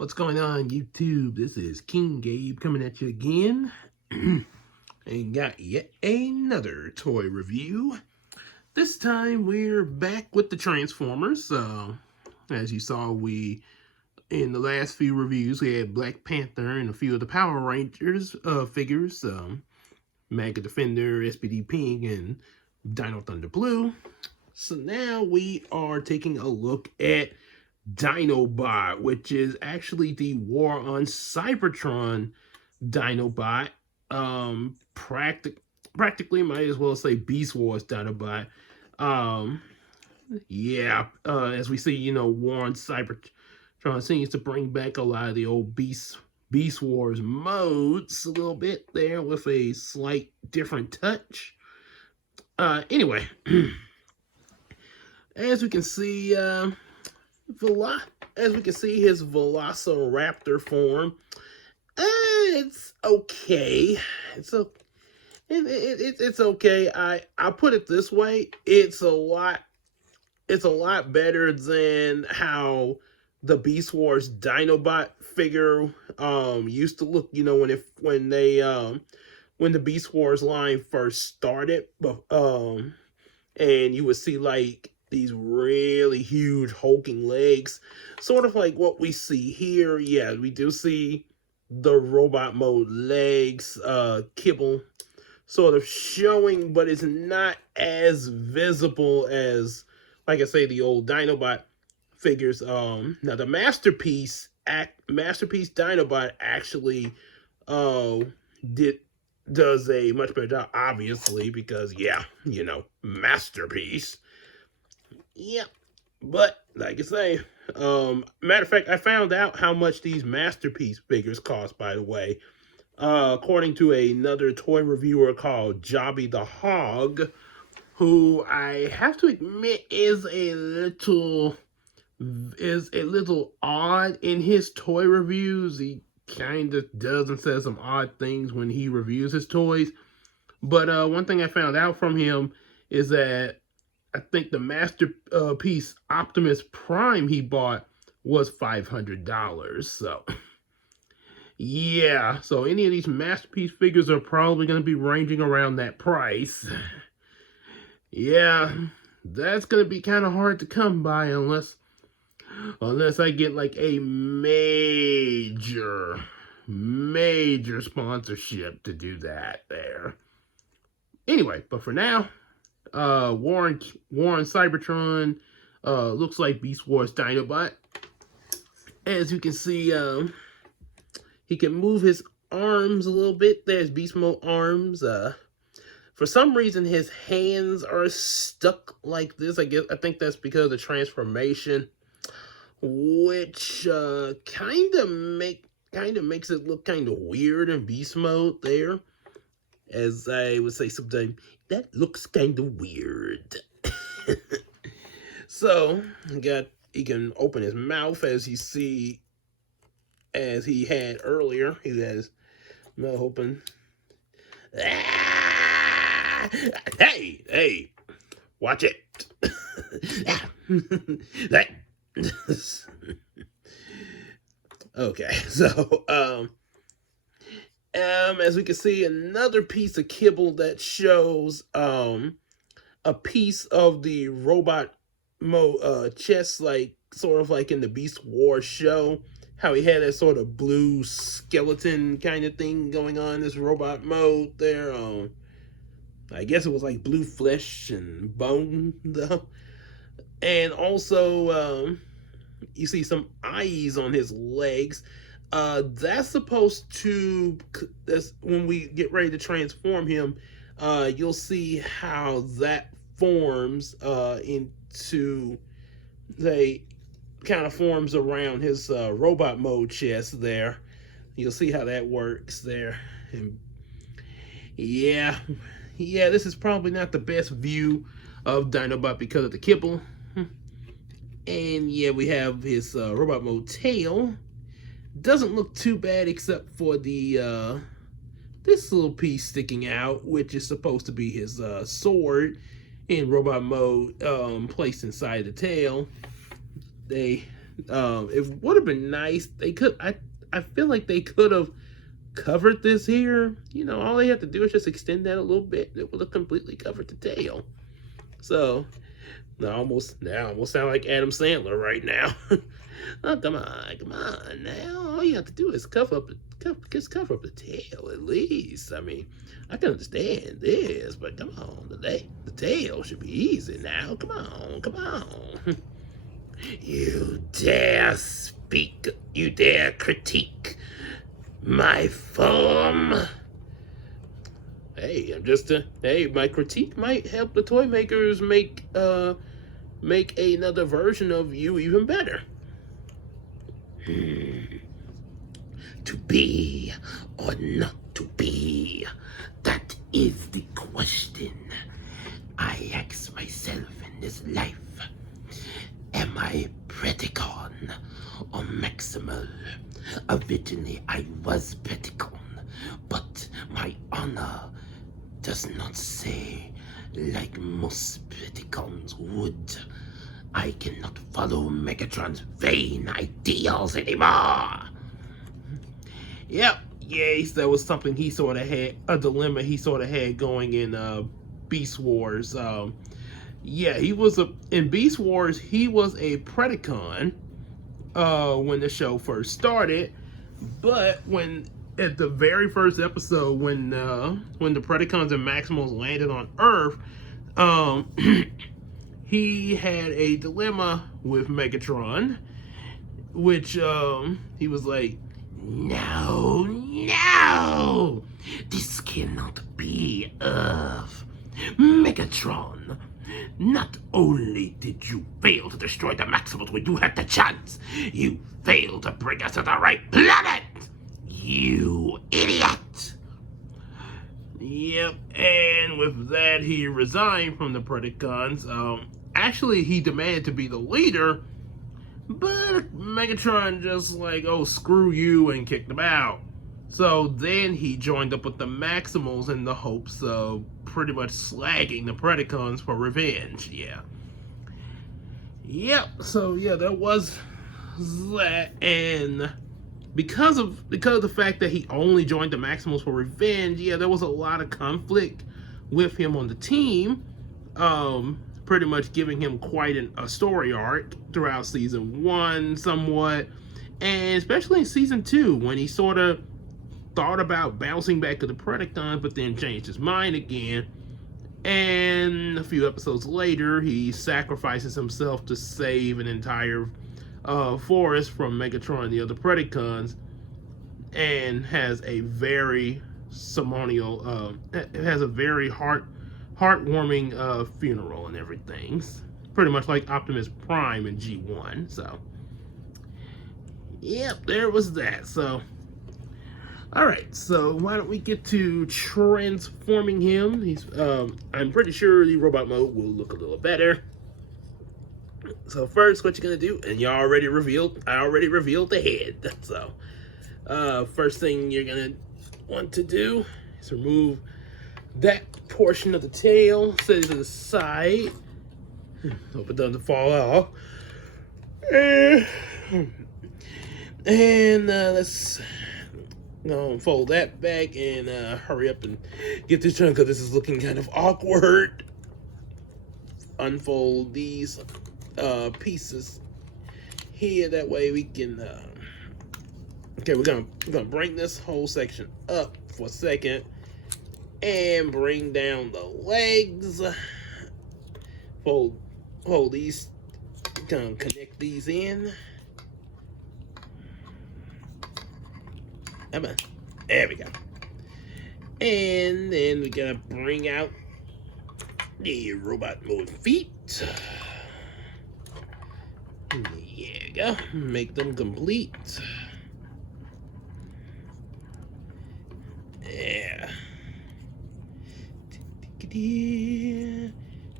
What's going on, YouTube? This is King Gabe coming at you again. And got yet another toy review. This time we're back with the Transformers. As you saw, in the last few reviews, we had Black Panther and a few of the Power Rangers figures. Mega Defender, SPD Pink, and Dino Thunder Blue. So now we are taking a look at Dinobot, which is actually the War on Cybertron Dinobot. Practically might as well say Beast Wars Dinobot. As we see, War on Cybertron seems to bring back a lot of the old Beast Wars modes a little bit there with a slight different touch. Anyway, as we can see, his Velociraptor form, it's okay. It's okay. I'll put it this way: it's a lot better than how the Beast Wars Dinobot figure used to look. When the Beast Wars line first started, and you would see like these really huge hulking legs, sort of like what we see here. Yeah, we do see the robot mode legs, kibble sort of showing, but it's not as visible as, like I say, the old Dinobot figures. Now the Masterpiece Dinobot actually does a much better job, obviously, because Masterpiece. Yeah, but like I say, matter of fact, I found out how much these Masterpiece figures cost, by the way. According to another toy reviewer called Jobby the Hog, who I have to admit is a little odd in his toy reviews. He kind of does and says some odd things when he reviews his toys. But one thing I found out from him is that I think the Masterpiece Optimus Prime he bought was $500. So, yeah. So any of these Masterpiece figures are probably going to be ranging around that price. Yeah, that's going to be kind of hard to come by unless I get like a major sponsorship to do that there. Anyway, but for now, War on Cybertron looks like Beast Wars Dinobot. As you can see, he can move his arms a little bit. There's Beast Mode arms. For some reason, his hands are stuck like this. I think that's because of the transformation, which kind of makes it look kind of weird in Beast Mode there. As I would say sometimes, that looks kind of weird. So, he can open his mouth as he had earlier. He has his mouth open. Ah! Hey, watch it. Okay, so, as we can see, another piece of kibble that shows a piece of the robot mode chest, like sort of like in the Beast Wars show, how he had that sort of blue skeleton kind of thing going on in this robot mode there. I guess it was like blue flesh and bone though. And also you see some eyes on his legs. That's when we get ready to transform him, you'll see how that forms forms around his robot mode chest there. You'll see how that works there. And yeah, this is probably not the best view of Dinobot because of the kibble. And yeah, we have his robot mode tail. Doesn't look too bad except for the this little piece sticking out, which is supposed to be his sword in robot mode, placed inside the tail. It would have been nice. I feel like they could have covered this here. You know, all they have to do is just extend that a little bit. It would have completely covered the tail. So now I almost sound like Adam Sandler right now. Oh, come on now. All you have to do is cover up the tail at least. I mean, I can understand this, but come on, the tail should be easy now. Come on. You dare speak, you dare critique my form. Hey, my critique might help the toy makers make another version of you even better. To be or not to be, that is the question I ask myself in this life. Am I Predacon or Maximal? Originally I was Predacon, but my honor does not say like most Predacons would. I cannot follow Megatron's vain ideals anymore. Yep, yes, that was something he sort of had, a dilemma he sort of had going in Beast Wars. Yeah, in Beast Wars, he was a Predacon when the show first started, but at the very first episode, when the Predacons and Maximals landed on Earth, he had a dilemma with Megatron, which he was like, no, this cannot be Earth. Megatron, not only did you fail to destroy the Maximals when you had the chance, you failed to bring us to the right planet, you idiot. Yep, and with that, he resigned from the Predacons. Actually, he demanded to be the leader, but Megatron just like, oh, screw you, and kicked him out. So then he joined up with the Maximals in the hopes of pretty much slagging the Predacons for revenge. Yeah. Yep, so yeah, that was that. And because of the fact that he only joined the Maximals for revenge, yeah, there was a lot of conflict with him on the team. Pretty much giving him quite a story arc throughout season 1 somewhat, and especially in season 2 when he sort of thought about bouncing back to the Predacons but then changed his mind again, and a few episodes later he sacrifices himself to save an entire forest from Megatron and the other Predacons, and has a very ceremonial has a very heartwarming funeral and everything. Pretty much like Optimus Prime in G1. So, yep, there was that. So, alright, so why don't we get to transforming him? I'm pretty sure the robot mode will look a little better. So first, what you're gonna do, and I already revealed the head. So, first thing you're gonna want to do is remove that portion of the tail, set it to the side. Hope it doesn't fall off. And let's fold that back and hurry up and get this done because this is looking kind of awkward. Unfold these pieces here, that way we can okay, we're gonna bring this whole section up for a second and bring down the legs. Fold these, connect these in. Come on, there we go. And then we gotta bring out the robot mode feet. There you go. Make them complete. Yeah.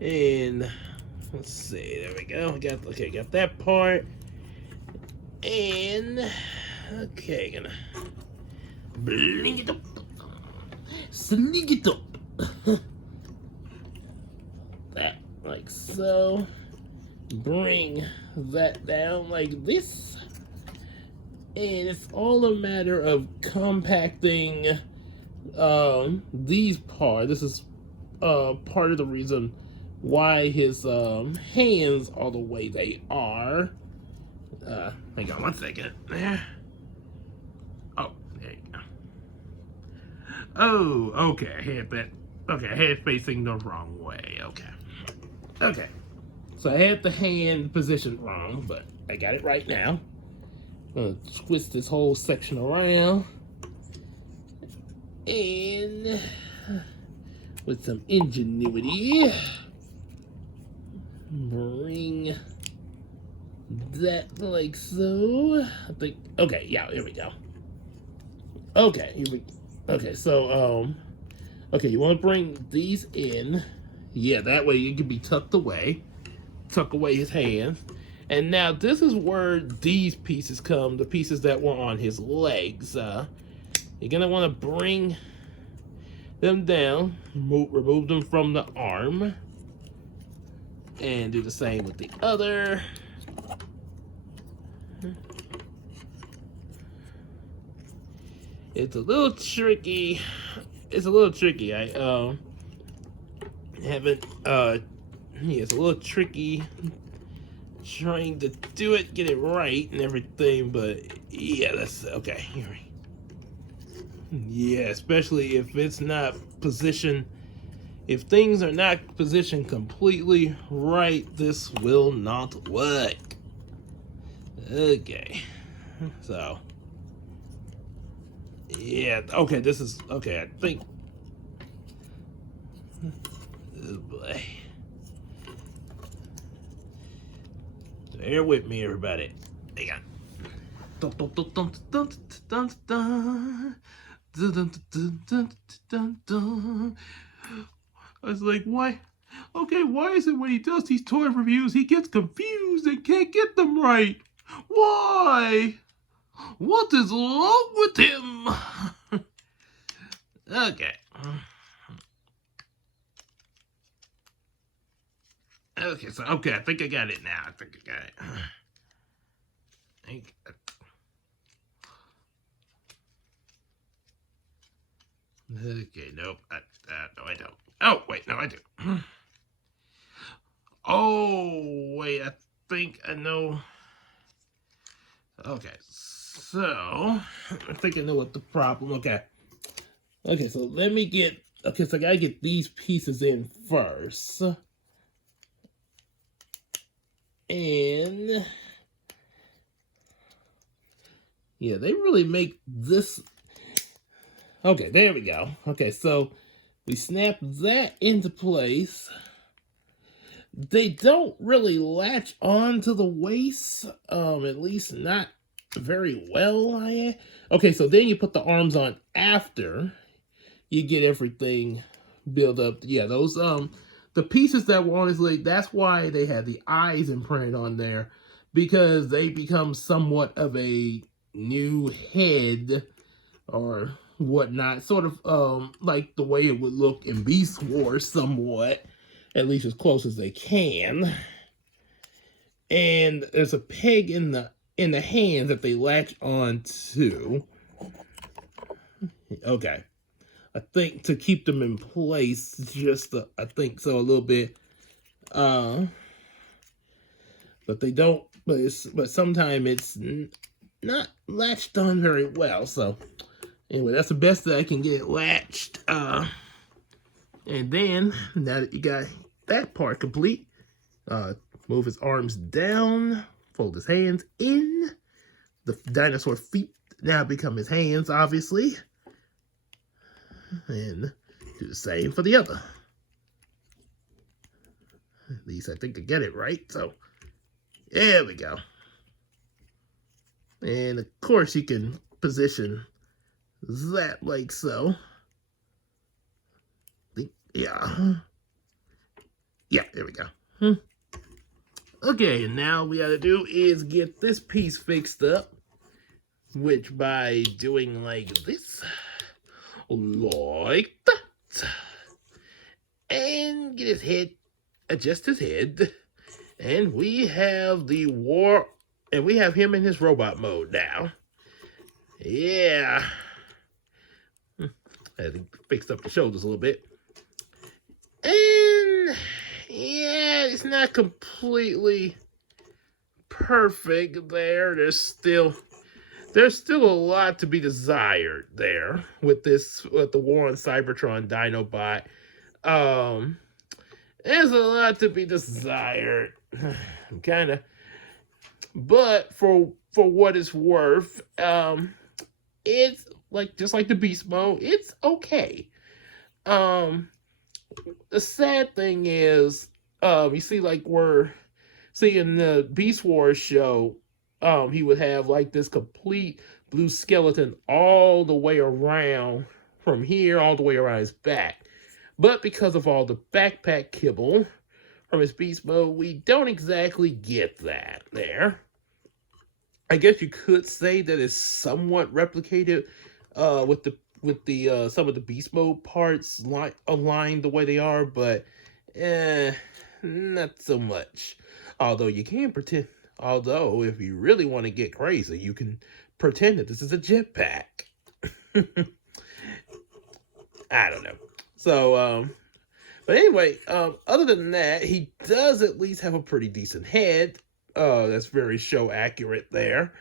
And let's see. There we go. Got that part. And okay, gonna bling it up, sling it up. That like so. bring that down like this. And it's all a matter of compacting these parts. This is part of the reason why his hands are the way they are. Hang on one second. There. Oh, there you go. Oh, okay. I had that. Okay, I had it facing the wrong way. Okay. Okay. So I had the hand positioned wrong, but I got it right now. I'm gonna twist this whole section around. And with some ingenuity, bring that like so. I think, okay, yeah, here we go. Okay, here we, okay, so, okay, you want to bring these in. Yeah, that way you can be tucked away. Tuck away his hands. And now this is where these pieces come, the pieces that were on his legs. You're gonna want to bring them down, remove them from the arm, and do the same with the other. It's a little tricky. It's a little tricky. I haven't yeah, it's a little tricky trying to do it, get it right and everything, but yeah, that's okay. Yeah, especially if it's not positioned, if things are not positioned completely right, this will not work. Okay, so yeah, okay, this is okay. I think. Oh boy. Bear with me, everybody. Hang on. Dun, dun, dun, dun, dun, dun, dun. Dun, dun, dun, dun, dun, dun. I was like, why? Okay, why is it when he does these toy reviews, he gets confused and can't get them right? Why? What is wrong with him? Okay. Okay, so, okay, I think I got it now. I think I got it. Okay, nope. No, I don't. Oh, wait, no, I do. Oh, wait, I think I know. Okay, so I think I know what the problem. Okay. Okay, so let me get. Okay, so I gotta get these pieces in first. And yeah, they really make this. Okay, there we go. Okay, so we snap that into place. They don't really latch on to the waist, at least not very well. Okay, so then you put the arms on after you get everything built up. Yeah, those the pieces that were on his leg, that's why they had the eyes imprinted on there, because they become somewhat of a new head or whatnot, sort of like the way it would look in Beast Wars somewhat, at least as close as they can. And there's a peg in the hand that they latch on to. Okay, I think to keep them in place, just I think so a little bit. But they don't. But sometimes it's not latched on very well. So anyway, that's the best that I can get it latched. And then now that you got that part complete, move his arms down, fold his hands in. The dinosaur feet now become his hands, obviously. And do the same for the other. At least I think I get it right. So there we go. And of course you can position that like so. Yeah. Yeah, there we go. Okay, and now we gotta do is get this piece fixed up, which by doing like this, like that, and get his head, adjust his head, And we have the war, and we have him in his robot mode now. Yeah. I had to fix up the shoulders a little bit. And yeah, it's not completely perfect there. There's still a lot to be desired there with the war on Cybertron Dinobot. Um there's a lot to be desired. Kind of, but for what it's worth, it's like just like the beast mode, it's okay. Um the sad thing is, you see, like we're seeing the Beast Wars show, he would have like this complete blue skeleton all the way around from here, all the way around his back. But because of all the backpack kibble from his beast mode, we don't exactly get that there. I guess you could say that it's somewhat replicated with the some of the beast mode parts aligned the way they are, but not so much. Although you can pretend, although if you really want to get crazy, you can pretend that this is a jetpack. I don't know. So, but anyway, other than that, he does at least have a pretty decent head. That's very show accurate there.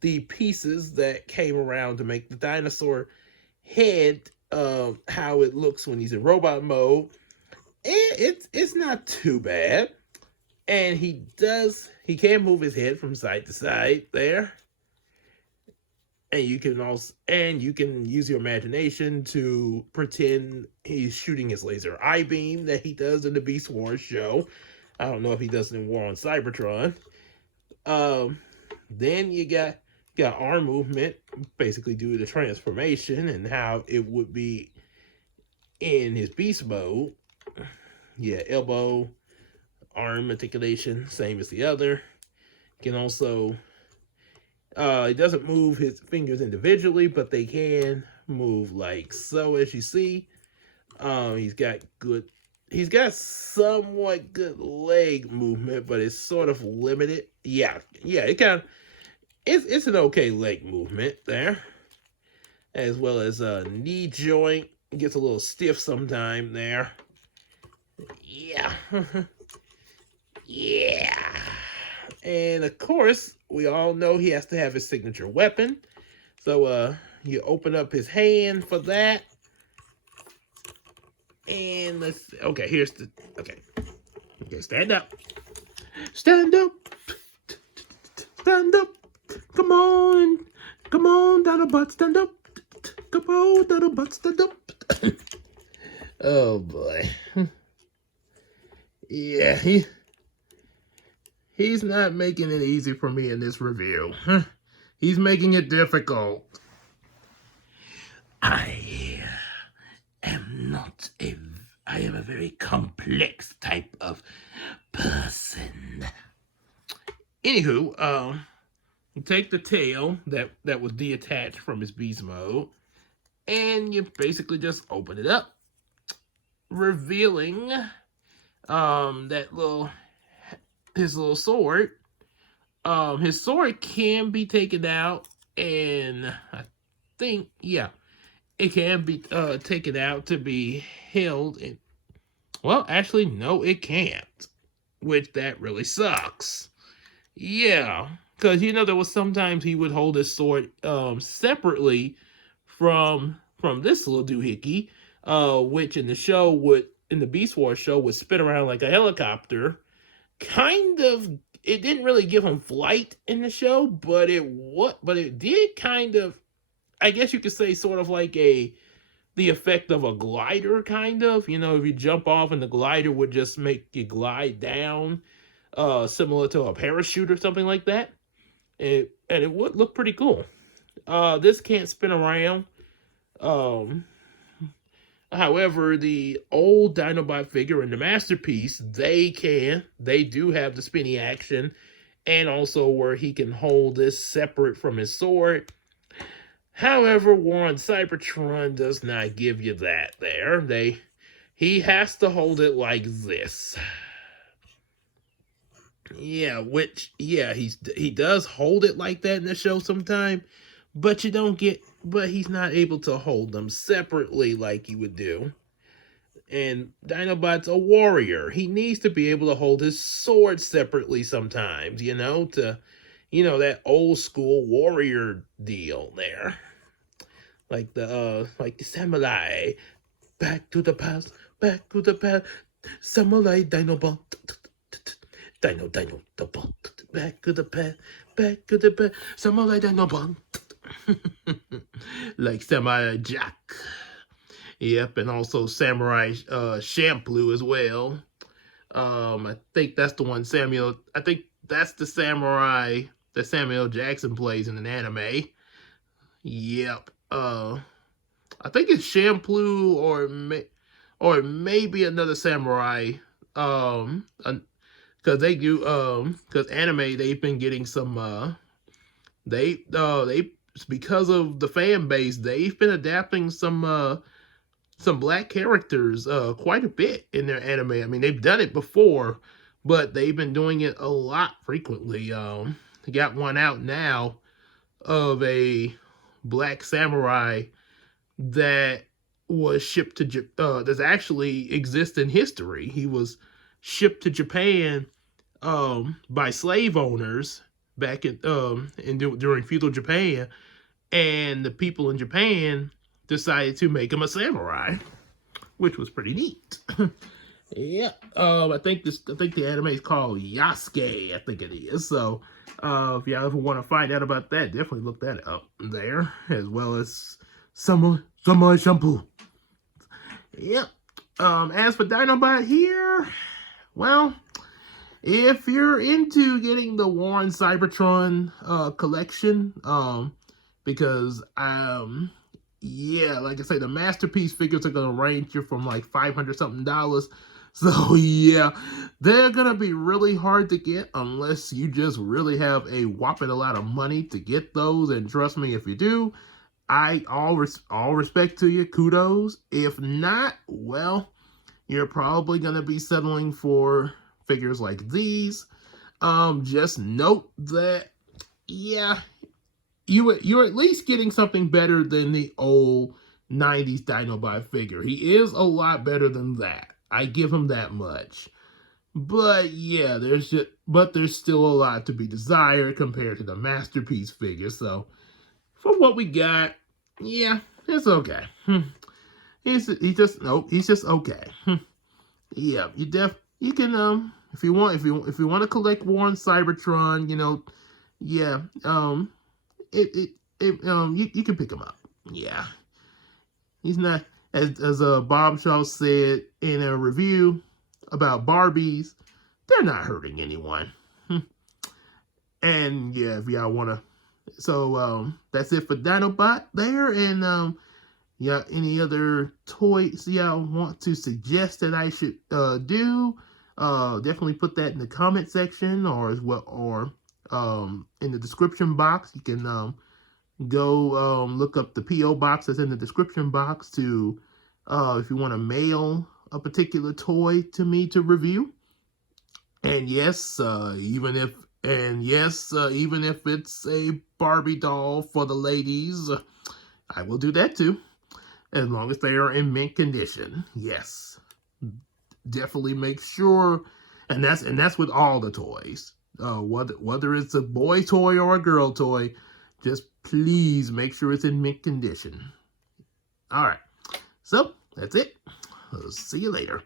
The pieces that came around to make the dinosaur head, how it looks when he's in robot mode, it's not too bad. And he can move his head from side to side there. And you can use your imagination to pretend he's shooting his laser eye beam that he does in the Beast Wars show. I don't know if he does it in War on Cybertron. Then you got arm movement, basically due to the transformation and how it would be in his beast mode. Yeah, elbow, arm articulation, same as the other. Can also, he doesn't move his fingers individually, but they can move like so, as you see. He's got somewhat good leg movement, but it's sort of limited. Yeah, it's an okay leg movement there, as well as a knee joint. It gets a little stiff sometime there. Yeah. Yeah. And of course, we all know he has to have his signature weapon. So you open up his hand for that. And okay, stand up. Stand up. Stand up. Come on, Dinobot, stand up. Come on, Dinobot, stand up. Oh boy. Yeah, he's not making it easy for me in this review. He's making it difficult. I am a very complex type of person. Anywho, you take the tail that was detached from his beast mode, and you basically just open it up, revealing his little sword. His sword can be taken out, and I think, yeah, it can be taken out to be held in. Well, actually, no, it can't, which that really sucks. Yeah, because there was sometimes he would hold his sword separately from this little doohickey, which in the Beast Wars show would spin around like a helicopter. Kind of, it didn't really give him flight in the show, but it did kind of, I guess you could say, sort of like the effect of a glider, kind of. If you jump off and the glider would just make you glide down, similar to a parachute or something like that. And it would look pretty cool. This can't spin around. However, the old Dinobot figure and the Masterpiece, they do have the spinny action, and also where he can hold this separate from his sword. However, War on Cybertron does not give you that there. He has to hold it like this. Yeah, which he does hold it like that in the show sometime, but you don't get but he's not able to hold them separately like you would do. And Dinobot's a warrior. He needs to be able to hold his sword separately sometimes, to that old school warrior deal there. Like the samurai. Back to the past, back to the past. Samurai Dinobot. Dino, the bot. Back to the past, back to the past. Samurai Dinobot. Like Samurai Jack. Yep, and also Samurai Champloo as well. I think that's the one I think that's the samurai that Samuel Jackson plays in an anime. Yep. I think it's Champloo or maybe another samurai. Because they do because anime they've been getting some they because of the fan base they've been adapting some black characters quite a bit in their anime. I mean, they've done it before, but they've been doing it a lot frequently. They got one out now of a black samurai that was shipped to that actually exists in history. He was shipped to Japan by slave owners back during feudal Japan, and the people in Japan decided to make him a samurai, which was pretty neat. Yeah. I think the anime is called Yasuke, I think it is. So if y'all ever want to find out about that, definitely look that up there, as well as Samurai Champloo. Yep. As for Dinobot here, well, if you're into getting the Warren Cybertron collection, because yeah, like I say, the masterpiece figures are gonna range you from like $500 something. So yeah, they're gonna be really hard to get unless you just really have a whopping a lot of money to get those. And trust me, if you do, all respect to you, kudos. If not, well, you're probably gonna be settling for figures like these. Just note that, yeah, you're at least getting something better than the old 90s Dinobot figure. He is a lot better than that. I give him that much. But yeah, there's still a lot to be desired compared to the masterpiece figure. So for what we got, yeah, it's okay. He's just okay. Yeah, you can if you want to collect Warren Cybertron, yeah, you can pick him up. Yeah, he's not as Bob Shaw said in a review about Barbies, they're not hurting anyone. And yeah, if y'all wanna, so that's it for Dinobot there. And yeah, any other toys y'all want to suggest that I should do? Definitely put that in the comment section, or as well, or in the description box. You can go look up the P.O. box that's in the description box to if you want to mail a particular toy to me to review. And yes, even if it's a Barbie doll for the ladies, I will do that too, as long as they are in mint condition. Yes, definitely make sure, and that's with all the toys. Whether it's a boy toy or a girl toy, just please make sure it's in mint condition. All right, so that's it. I'll see you later.